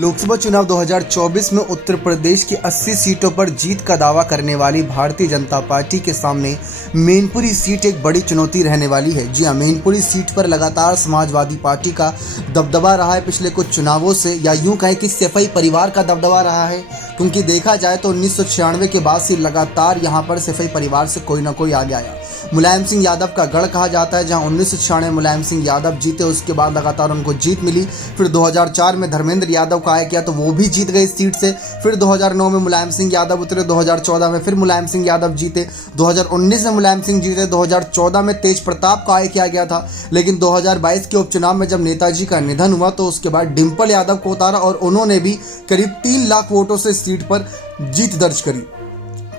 लोकसभा चुनाव 2024 में उत्तर प्रदेश की 80 सीटों पर जीत का दावा करने वाली भारतीय जनता पार्टी के सामने मैनपुरी सीट एक बड़ी चुनौती रहने वाली है। जी हां, मैनपुरी सीट पर लगातार समाजवादी पार्टी का दबदबा रहा है पिछले कुछ चुनावों से, या यूं कहें कि सैफई परिवार का दबदबा रहा है, क्योंकि देखा जाए तो 1996 के बाद से लगातार यहां पर सैफई परिवार से कोई ना कोई आगे आया। मुलायम सिंह यादव का गढ़ कहा जाता है, जहां 1996 मुलायम सिंह यादव जीते, उसके बाद लगातार उनको जीत मिली। फिर 2004 में धर्मेंद्र यादव का आया किया तो वो भी जीत गए इस सीट से। फिर 2009 में मुलायम सिंह यादव उतरे, 2014 में फिर मुलायम सिंह यादव जीते, 2019 में मुलायम सिंह जीते, 2014 में तेज प्रताप का आया किया गया था। लेकिन 2022 के उपचुनाव में जब नेताजी का निधन हुआ तो उसके बाद डिंपल यादव को उतारा और उन्होंने भी करीब 3 लाख वोटों से सीट पर जीत दर्ज करी।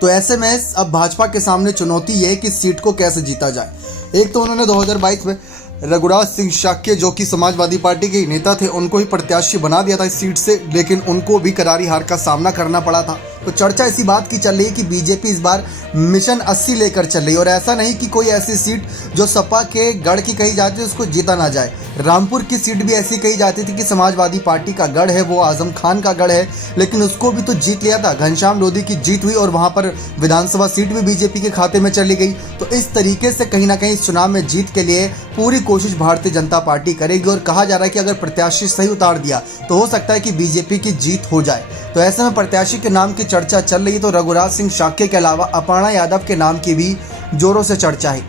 तो ऐसे में अब भाजपा के सामने चुनौती ये है कि सीट को कैसे जीता जाए। एक तो उन्होंने 2022 में रघुराज सिंह शाक्य, जो कि समाजवादी पार्टी के नेता थे, उनको ही प्रत्याशी बना दिया था इस सीट से, लेकिन उनको भी करारी हार का सामना करना पड़ा था। तो चर्चा इसी बात की चल रही है कि बीजेपी इस बार मिशन 80 लेकर चल रही है, और ऐसा नहीं कि कोई ऐसी सीट जो सपा के गढ़ की कही जाती है उसको जीता ना जाए। रामपुर की सीट भी ऐसी कही जाती थी कि समाजवादी पार्टी का गढ़ है, वो आजम खान का गढ़ है, लेकिन उसको भी तो जीत लिया था। घनश्याम लोधी की जीत हुई और वहां पर विधानसभा सीट भी बीजेपी के खाते में चली गई। तो इस तरीके से कहीं ना कहीं इस चुनाव में जीत के लिए पूरी कोशिश भारतीय जनता पार्टी करेगी, और कहा जा रहा है कि अगर प्रत्याशी सही उतार दिया तो हो सकता है कि बीजेपी की जीत हो जाए। तो ऐसे में प्रत्याशी के नाम की चर्चा चल रही है। तो रघुराज सिंह शाक्य के अलावा अपर्णा यादव के नाम की भी जोरों से चर्चा है,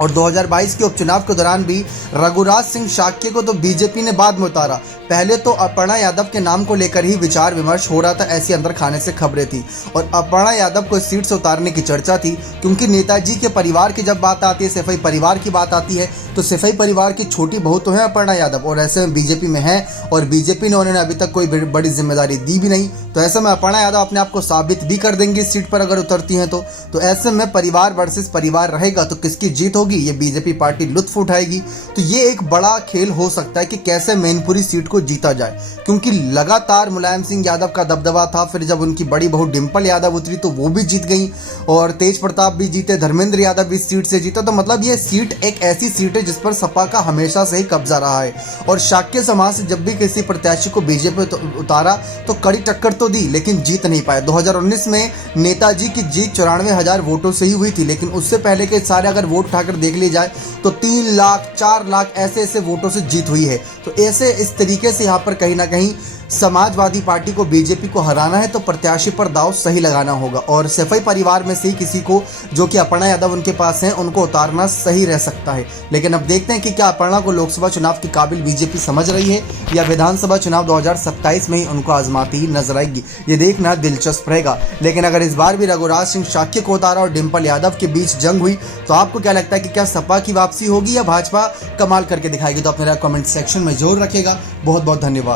और 2022 के उपचुनाव के दौरान भी रघुराज सिंह शाक्य को तो बीजेपी ने बाद में उतारा। पहले तो अपर्णा यादव के नाम को लेकर ही विचार विमर्श हो रहा था, ऐसी अंदर खाने से खबरें थी, और अपर्णा यादव को इस सीट से उतारने की चर्चा थी, क्योंकि नेताजी के परिवार की जब बात आती है, सैफई परिवार की बात आती है, तो सैफई परिवार की छोटी बहू तो है अपर्णा यादव, और ऐसे में बीजेपी में है, और बीजेपी ने उन्होंने अभी तक कोई बड़ी जिम्मेदारी दी भी नहीं। तो ऐसे में अपर्णा यादव अपने आप को साबित भी कर देंगी इस सीट पर अगर उतरती हैं तो ऐसे में परिवार वर्सेस परिवार रहेगा, तो किसकी जीत होगी ये बीजेपी पार्टी लुत्फ उठाएगी। तो ये एक बड़ा खेल हो सकता है कि कैसे मैनपुरी सीट को जीता जाए, क्योंकि लगातार मुलायम सिंह यादव का दबदबा था। फिर जब उनकी बड़ी बहू डिंपल यादव उतरी तो वो भी जीत गई, और तेज प्रताप भी जीते, धर्मेंद्र यादव भी इस सीट से जीता। तो मतलब ये सीट एक ऐसी सीट है जिस पर सपा का हमेशा से ही कब्जा रहा है, और शाक्य समाज से जब भी किसी प्रत्याशी को बीजेपी उतारा तो कड़ी टक्कर तो दी, लेकिन जीत नहीं पाए। 2019 में नेताजी की जीत 94,000 वोटों से ही हुई थी, लेकिन उससे पहले के सारे अगर वोट उठाकर देख लिए जाए तो 3 लाख 4 लाख ऐसे वोटों से जीत हुई है। तो ऐसे इस तरीके से यहाँ पर कहीं ना कहीं समाजवादी पार्टी को बीजेपी को हराना है तो प्रत्याशी पर दाव सही लगाना होगा, और सैफई परिवार में से ही किसी को, जो कि अपर्णा यादव उनके पास हैं, उनको उतारना सही रह सकता है। लेकिन अब देखते हैं कि क्या अपर्णा को लोकसभा चुनाव के काबिल बीजेपी समझ रही है, या विधानसभा चुनाव 2027 में ही उनको आजमाती ही नजर आएगी। ये देखना दिलचस्प रहेगा। लेकिन अगर इस बार भी रघुराज सिंह शाक्य को उतारा और डिंपल यादव के बीच जंग हुई तो आपको क्या लगता है कि क्या सपा की वापसी होगी या भाजपा कमाल करके दिखाएगी? तो अपने कमेंट सेक्शन में जरूर रखिएगा। बहुत बहुत धन्यवाद।